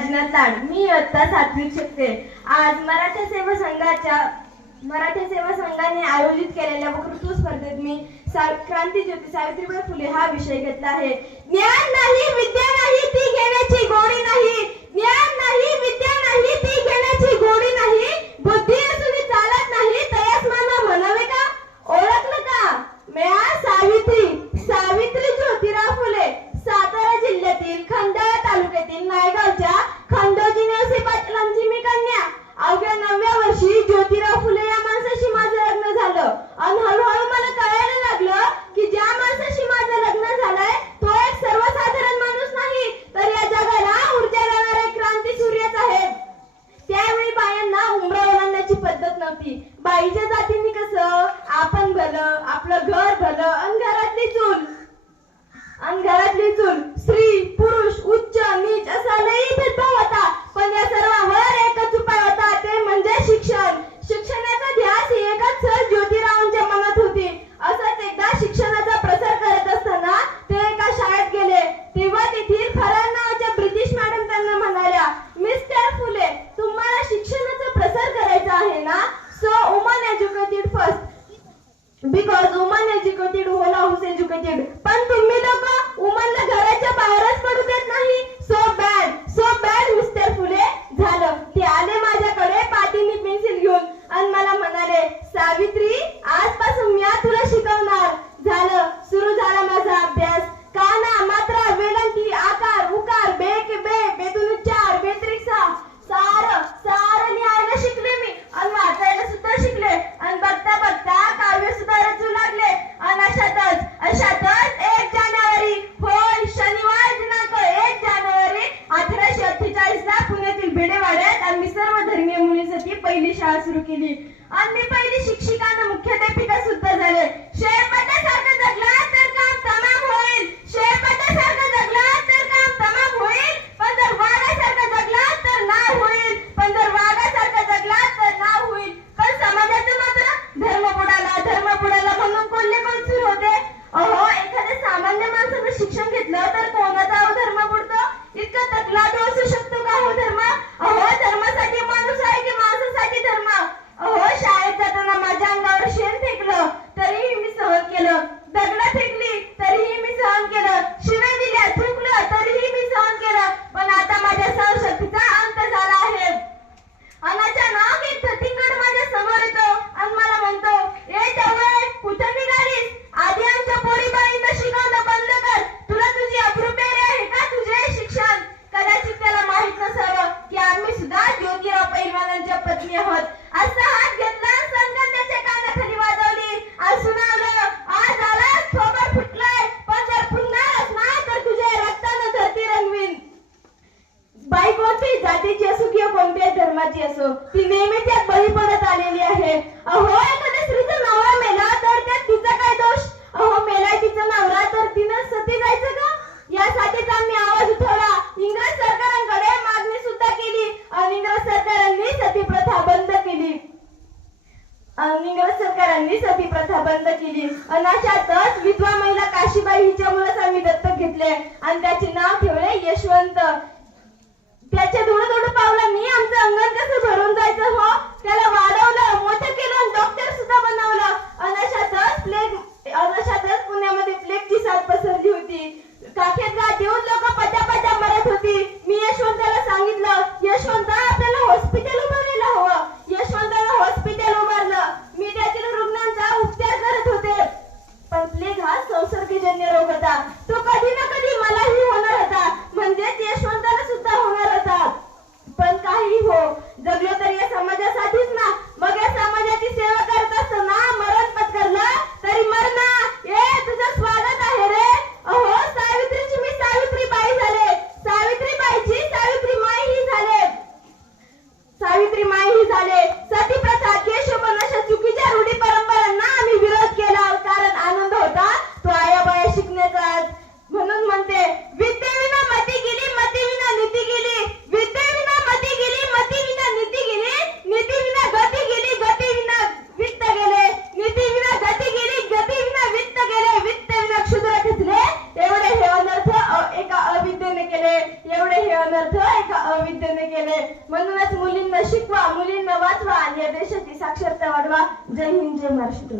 काजीनाथ लाड. मी इयत्ता 7वीत शिकते. आज मराठा सेवा संघाने आयोजित केलेल्या वक्तृत्व स्पर्धेत मी क्रांतीज्योती सावित्रीबाई फुले हा विषय घेतला आहे. ज्ञान नाही विद्या नाही ती घेण्याची गोडी नाही. ज्ञान नाही विद्या नाही ती घेण्याची गोडी नाही. बुद्धी असून चालत नाही तयास माना म्हणावे का? ओळखलं का? म्या सावित्री ज्योतिराव फुले, सातारा जिल्ह्यातील खंडाळा तालुक्यातील नायगावच्या खंडोजी नेवसे पाटलांची मी कन्या. अवघ्या 9व्या वर्षी ज्योतिराव फुले या माणसाशी माझं लग्न झालं आणि हळूहळू मला कळायला लागलं की ज्या माणसाशी माझं लग्न झालंय तो एक सर्वसाधारण माणूस नाही, तर या जगाला ऊर्जा देणारे क्रांती सूर्यच आहेत. त्यावेळी बायांना उंबरा ओलांडण्याची पद्धत नव्हती. बाईच्या जातीने कसं आपण भलं, आपलं घर भलं आणि घरातली चूल, स्त्री पुरुष उच्च नीच असा लई भेदभाव होता. पण या सर्वांवर एकच उपाय होता, ते म्हणजे शिक्षण. शिक्षणाचा ध्यास ही एकच सहज ज्योतिरावांच्या मनात होती. असंच एकदा शिक्षणाचा प्रसार करत असताना ते एका शाळेत गेले. तेव्हा तेथील फरार नावाच्या ब्रिटिश मॅडम त्यांना म्हणाल्या, मिस्टर फुले, तुम्हाला शिक्षणाचा प्रसार करायचा आहे ना? So woman educated first because woman educated whole house educated. पण तुम्ही लोक वुमनला घराच्या बाहेरच पडू देत नाही. So bad mister Phule. झालं, ते आले माझ्याकडे पाटीनी पेन्सिल घेऊन आणि मला म्हणाले, सावित्री, आजपासून मी तुला शिकवणार. झालं, सुरू झाला माझा अभ्यास. काना मात्रा वेलांटी आकार उकार बे के बे बेतून उच्चार बेत्रिक्सा सारं लिहायला शिकले मी आणि वाचायला सुद्धा शिकले आणि बघता काव्य सुद्धा रचू लागले. आणि अशातच 1 जानेवारी, होय, शनिवार दिनांक 1 जानेवारी 1848 ला पुण्यातील बेडेवाड्यात आम्ही सर्व धर्मीय मुलींसाठी पहिली शाळा सुरू केली आणि मी पहिली शिक्षिका आणि मुख्याध्यापिका सुद्धा झाले. शेळपाट्यासारखं जगला तर काम तमाम होईल. शेळपाट्यासारखं जगला तर काम तमाम होईल. पण जर वाघासारखं जगला तर नाव होईल. पण जर वाघासारखं जगला तर नाव होईल. पण समाजाचं मात्र धर्म बुडाला म्हणून कोल्हेकोल सुरू होते. अहो, एखाद्या सामान्य माणसाचं शिक्षण घेतलं तर कोणाचा धर्म बुडतो? इतका तकलादू असू शकतो का हो धर्म? अहो, धर्मासाठी माणूस आहे की माणसासाठी धर्म? अहो, शाळेत जाताना माझ्या अंगावर शेण फेकलं तरीही मी सहन केलं. दगडं फेकली तरीही मी सहन केलं. शिव्या दिल्या, थुंकलं तरीही मी सहन केलं. पण आता माझ्या सहनशक्तीचा अंत झाला आहे. आणि अचानक एक थटिंगड माझ्या समोर येतो आणि मला म्हणतो, ए जावई, कुठं निघालीस? आधी आमच्या पोरीबाईंना शिकवणं बंद कर. तुला तुझी अब्रू प्यारी आहे का तुझे शिक्षण? कदाचित त्याला माहित नसावं की आम्ही सुद्धा ज्योतिराव पैलवानांच्या पत्नी आहोत. असा हात घेतला, संगत त्याच्या कानाखाली वाजवली आणि सुनावलं, आज आलास, थोबड फुटलाय, पण जर फुटणारच ना तर तुझ्या रक्तानं धरती रंगवीन. बाई कोणती जातीची असो किंवा कोणत्याही धर्माची असो, ती नेहमी त्यात बळी पडत आलेली आहे. अहो, एखाद्या स्त्रीचा नवरा मेला तर त्यात तिचा काय दोष? अहो, मेलाय तिचा नवरा तर तिनं सती जायचं का? यासाठीच आम्ही आवाज उठवला. इंग्रज सरकारांकडे मागणी सुद्धा केली आणि इंग्रज सरकारांनी सती प्रथा बंद केली. आणि अशातच विधवा महिला काशीबाई हिच्या मुलास आम्ही दत्तक घेतले आणि त्याचे नाव ठेवले यशवंत. त्याच्या थोडं पावलांनी आमचं अंगण कसं भरून जायचं हो, त्याला वाढवलं, मोठं केलं, डॉक्टर सुद्धा बनवलं. आणि अशातच पुण्यामध्ये प्लेगची साथ पसरली होती. काखेत गाठ येऊन लोक पटा मरत होती. मी यशवंताला सांगितलं, यशवंत, आपल्याला हॉस्पिटल उभारायला हवं. यशवंताला हॉस्पिटल उभारलं. मी त्यातील रुग्णांचा उपचार करत होते. पण प्लेग हा संसर्गजन्य रोग होता. तो कधी ना कधी मलाही होणार होता. म्हणजेच यशवंत म्हणूनच मुलींना शिकवा, मुलींना वाचवा आणि या देशाची साक्षरता वाढवा. जय हिंद, जय महाराष्ट्र.